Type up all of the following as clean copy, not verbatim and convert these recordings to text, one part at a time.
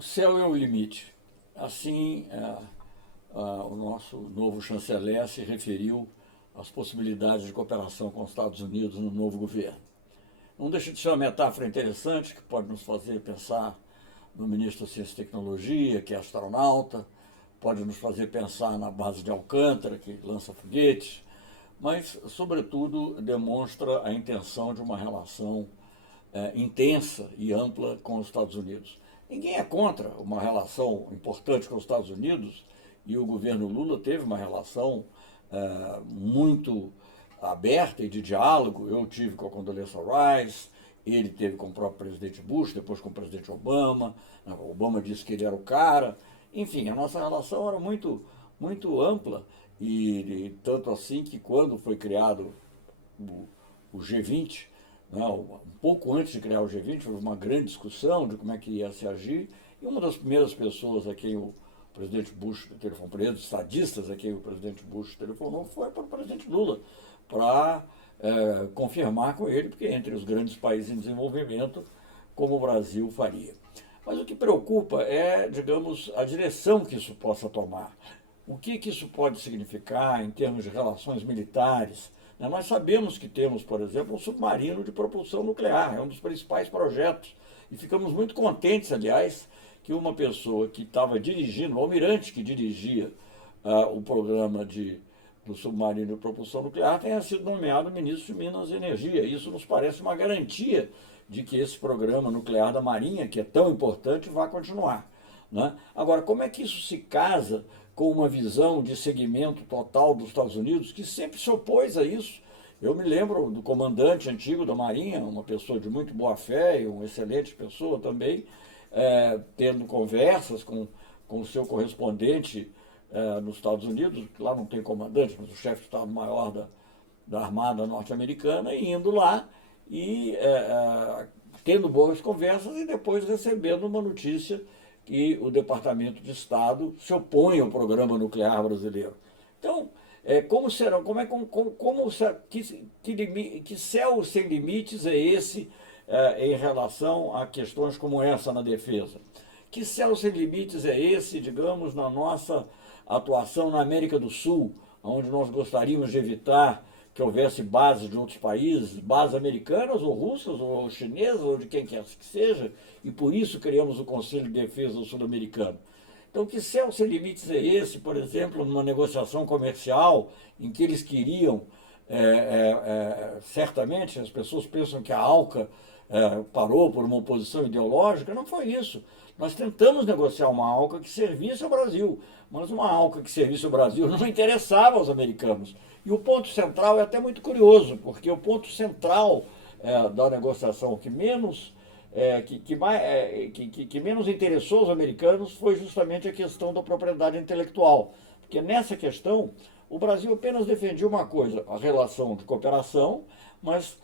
O céu é o limite. Assim, o nosso novo chanceler se referiu às possibilidades de cooperação com os Estados Unidos no novo governo. Não deixa de ser uma metáfora interessante que pode nos fazer pensar no ministro da Ciência e Tecnologia, que é astronauta, pode nos fazer pensar na base de Alcântara, que lança foguetes, mas, sobretudo, demonstra a intenção de uma relação intensa e ampla com os Estados Unidos. Ninguém é contra uma relação importante com os Estados Unidos, e o governo Lula teve uma relação muito aberta e de diálogo. Eu tive com a Condoleezza Rice, ele teve com o próprio presidente Bush, depois com o presidente Obama. Obama disse que ele era o cara. Enfim, a nossa relação era muito, muito ampla, e tanto assim que quando foi criado o G20, um pouco antes de criar o G20, houve uma grande discussão de como é que ia se agir, e uma das primeiras pessoas a quem o presidente Bush telefonou, primeiros estadistas a quem o presidente Bush telefonou, foi para o presidente Lula, para confirmar com ele, porque entre os grandes países em desenvolvimento, como o Brasil faria. Mas o que preocupa é, digamos, a direção que isso possa tomar. O que isso pode significar em termos de relações militares? Nós sabemos que temos, por exemplo, um submarino de propulsão nuclear, é um dos principais projetos. E ficamos muito contentes, aliás, que uma pessoa que estava dirigindo, o almirante que dirigia o programa do submarino de propulsão nuclear, tenha sido nomeado ministro de Minas e Energia. Isso nos parece uma garantia de que esse programa nuclear da Marinha, que é tão importante, vai continuar. Agora, como é que isso se casa com uma visão de segmento total dos Estados Unidos, que sempre se opôs a isso? Eu me lembro do comandante antigo da Marinha, uma pessoa de muito boa fé e uma excelente pessoa também, tendo conversas com o seu correspondente nos Estados Unidos, lá não tem comandante, mas o chefe de Estado-Maior da Armada norte-americana, e indo lá e tendo boas conversas e depois recebendo uma notícia que o Departamento de Estado se opõe ao programa nuclear brasileiro. Então, que céu sem limites é esse em relação a questões como essa na defesa? Que céu sem limites é esse, digamos, na nossa atuação na América do Sul, onde nós gostaríamos de evitar que houvesse bases de outros países, bases americanas ou russas ou chinesas ou de quem quer que seja, e por isso criamos o Conselho de Defesa Sul-Americano. Então, que céu sem limites é esse, por exemplo, numa negociação comercial em que eles queriam, certamente, as pessoas pensam que a ALCA parou por uma oposição ideológica, não foi isso. Nós tentamos negociar uma ALCA que servisse ao Brasil, mas uma ALCA que servisse ao Brasil não interessava aos americanos. E o ponto central é até muito curioso, porque o ponto central da negociação que menos interessou os americanos foi justamente a questão da propriedade intelectual. Porque nessa questão, o Brasil apenas defendia uma coisa, a relação de cooperação, mas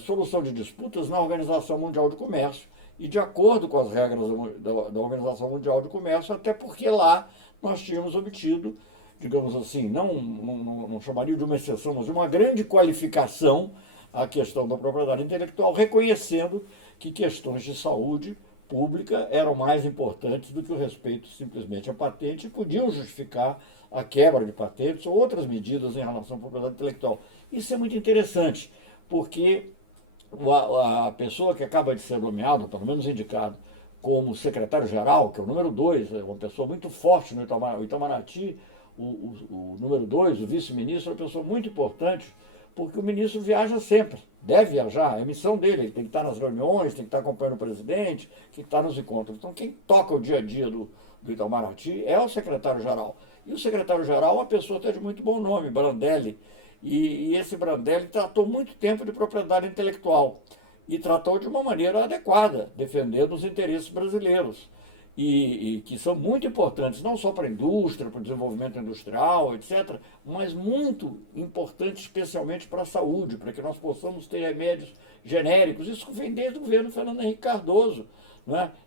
solução de disputas na Organização Mundial de Comércio e de acordo com as regras da Organização Mundial de Comércio, até porque lá nós tínhamos obtido, digamos assim, não chamaria de uma exceção, mas uma grande qualificação à questão da propriedade intelectual, reconhecendo que questões de saúde pública eram mais importantes do que o respeito simplesmente à patente e podiam justificar a quebra de patentes ou outras medidas em relação à propriedade intelectual. Isso é muito interessante, porque a pessoa que acaba de ser nomeada, pelo menos indicado, como secretário-geral, que é o número 2, é uma pessoa muito forte no Itamaraty, o número 2, o vice-ministro, é uma pessoa muito importante, porque o ministro viaja sempre, deve viajar, é a missão dele, ele tem que estar nas reuniões, tem que estar acompanhando o presidente, tem que estar nos encontros. Então, quem toca o dia a dia do Itamaraty é o secretário-geral. E o secretário-geral é uma pessoa até de muito bom nome, Brandelli, e esse Brandelli tratou muito tempo de propriedade intelectual, e tratou de uma maneira adequada, defendendo os interesses brasileiros, e que são muito importantes, não só para a indústria, para o desenvolvimento industrial, etc., mas muito importantes especialmente para a saúde, para que nós possamos ter remédios genéricos. Isso vem desde o governo Fernando Henrique Cardoso,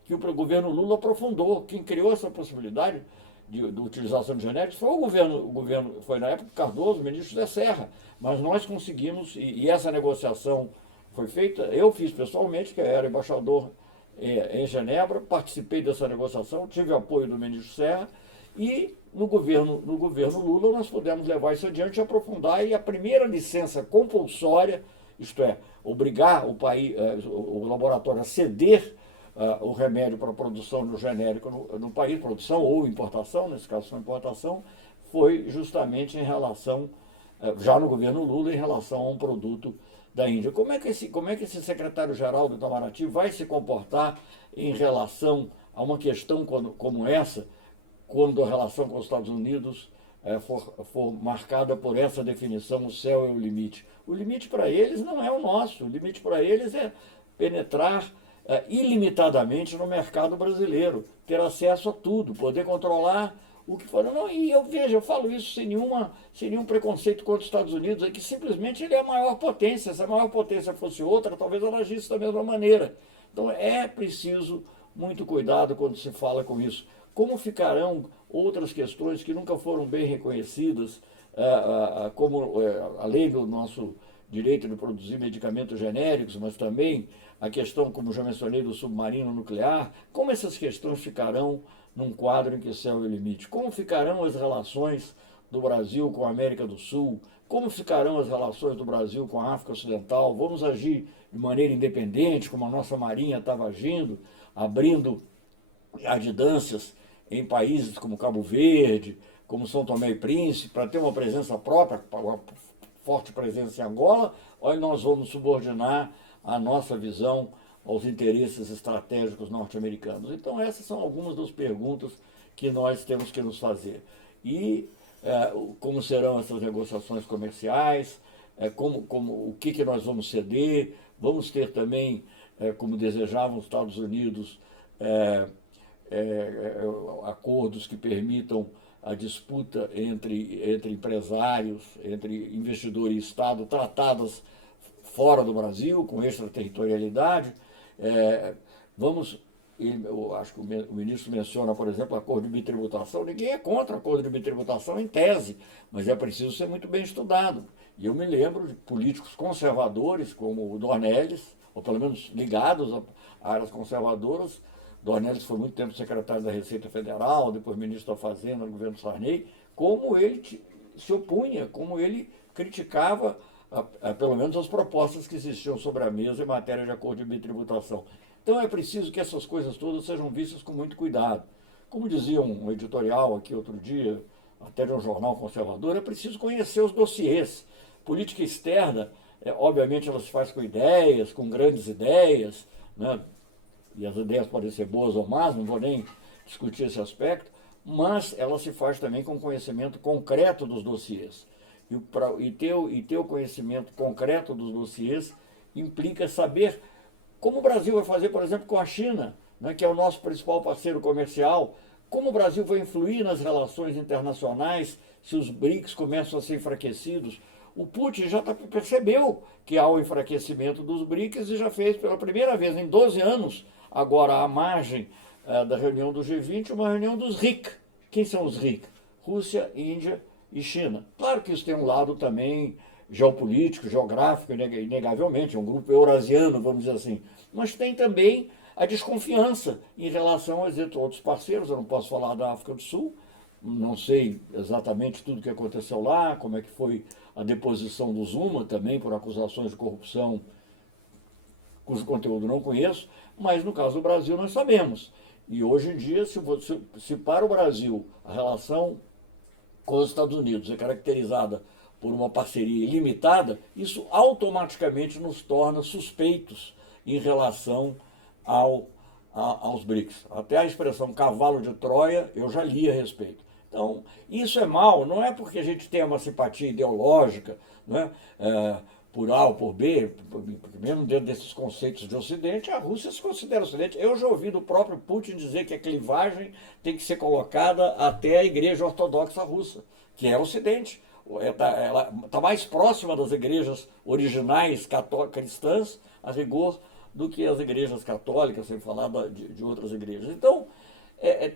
que o governo Lula aprofundou. Quem criou essa possibilidade de utilização de genéricos foi o governo, foi na época Cardoso, o ministro José Serra, mas nós conseguimos, e essa negociação foi feita, eu fiz pessoalmente, que eu era embaixador em Genebra, participei dessa negociação, tive apoio do ministro Serra, e no governo Lula nós pudemos levar isso adiante, aprofundar, e a primeira licença compulsória, isto é, obrigar o laboratório a ceder o remédio para a produção do genérico no país, produção ou importação, nesse caso foi importação, foi justamente em relação, já no governo Lula, em relação a um produto da Índia. Como é que esse secretário-geral do Itamaraty vai se comportar em relação a uma questão como essa, quando a relação com os Estados Unidos for marcada por essa definição, o céu é o limite? O limite para eles não é o nosso, o limite para eles é penetrar ilimitadamente no mercado brasileiro, ter acesso a tudo, poder controlar o que for. Não, e eu falo isso sem nenhum preconceito contra os Estados Unidos, é que simplesmente ele é a maior potência. Se a maior potência fosse outra, talvez ela agisse da mesma maneira. Então é preciso muito cuidado quando se fala com isso. Como ficarão outras questões que nunca foram bem reconhecidas, como a lei do nosso direito de produzir medicamentos genéricos, mas também a questão, como já mencionei, do submarino nuclear? Como essas questões ficarão num quadro em que o céu é o limite? Como ficarão as relações do Brasil com a América do Sul? Como ficarão as relações do Brasil com a África Ocidental? Vamos agir de maneira independente, como a nossa Marinha estava agindo, abrindo adidâncias em países como Cabo Verde, como São Tomé e Príncipe, para ter uma presença própria, uma forte presença em Angola, ou nós vamos subordinar a nossa visão aos interesses estratégicos norte-americanos? Então essas são algumas das perguntas que nós temos que nos fazer. E como serão essas negociações comerciais, o que nós vamos ceder, vamos ter também, como desejavam os Estados Unidos, acordos que permitam a disputa entre empresários, entre investidor e Estado, tratadas fora do Brasil, com extraterritorialidade. Eu acho que o ministro menciona, por exemplo, acordo de bitributação. Ninguém é contra acordo de bitributação em tese, mas é preciso ser muito bem estudado. E eu me lembro de políticos conservadores, como o Dornelles, ou pelo menos ligados a áreas conservadoras. Dornelles foi muito tempo secretário da Receita Federal, depois ministro da Fazenda no governo Sarney, como ele se opunha, como ele criticava pelo menos as propostas que existiam sobre a mesa em matéria de acordo de bitributação. Então é preciso que essas coisas todas sejam vistas com muito cuidado. Como dizia um editorial aqui outro dia, até de um jornal conservador, é preciso conhecer os dossiês. Política externa, obviamente ela se faz com ideias, com grandes ideias, né? E as ideias podem ser boas ou más, não vou nem discutir esse aspecto, mas ela se faz também com conhecimento concreto dos dossiês. E ter o conhecimento concreto dos dossiês implica saber como o Brasil vai fazer, por exemplo, com a China, né, que é o nosso principal parceiro comercial, como o Brasil vai influir nas relações internacionais se os BRICS começam a ser enfraquecidos. O Putin já percebeu que há um enfraquecimento dos BRICS e já fez pela primeira vez em 12 anos, agora à margem da reunião do G20, uma reunião dos RIC. Quem são os RIC? Rússia, Índia e China. Claro que isso tem um lado também geopolítico, geográfico, inegavelmente, é um grupo eurasiano, vamos dizer assim. Mas tem também a desconfiança em relação aos outros parceiros. Eu não posso falar da África do Sul, não sei exatamente tudo o que aconteceu lá, como é que foi a deposição do Zuma também por acusações de corrupção, cujo conteúdo não conheço, mas no caso do Brasil nós sabemos. E hoje em dia, se para o Brasil a relação com os Estados Unidos é caracterizada por uma parceria ilimitada, isso automaticamente nos torna suspeitos em relação aos BRICS. Até a expressão cavalo de Troia eu já li a respeito. Então, isso é mal, não é porque a gente tem uma simpatia ideológica, né, por A ou por B, porque mesmo dentro desses conceitos de Ocidente, a Rússia se considera Ocidente. Eu já ouvi do próprio Putin dizer que a clivagem tem que ser colocada até a Igreja Ortodoxa Russa, que é Ocidente. Ela está mais próxima das igrejas originais cristãs, a rigor, do que as igrejas católicas, sem falar de outras igrejas. Então,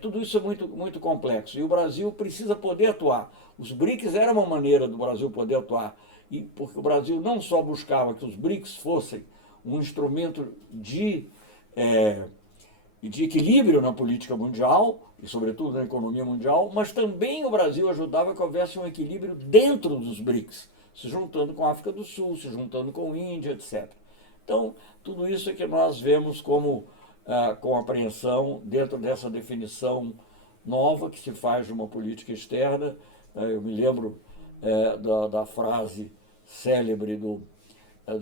tudo isso é muito, muito complexo. E o Brasil precisa poder atuar. Os BRICS era uma maneira do Brasil poder atuar, porque o Brasil não só buscava que os BRICS fossem um instrumento de e de equilíbrio na política mundial, e sobretudo na economia mundial, mas também o Brasil ajudava que houvesse um equilíbrio dentro dos BRICS, se juntando com a África do Sul, se juntando com a Índia, etc. Então, tudo isso é que nós vemos como com apreensão dentro dessa definição nova que se faz de uma política externa. Eu me lembro da frase célebre do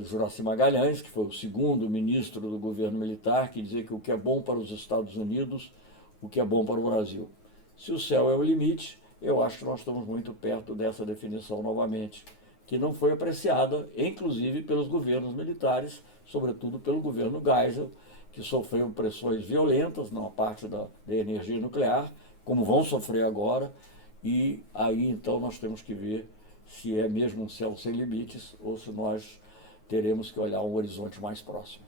Juraci Magalhães, que foi o segundo ministro do governo militar, que dizia que o que é bom para os Estados Unidos, o que é bom para o Brasil. Se o céu é o limite, eu acho que nós estamos muito perto dessa definição novamente, que não foi apreciada, inclusive pelos governos militares, sobretudo pelo governo Geisel, que sofreu pressões violentas na parte da energia nuclear, como vão sofrer agora, e aí então nós temos que ver se é mesmo um céu sem limites ou se nós teremos que olhar um horizonte mais próximo.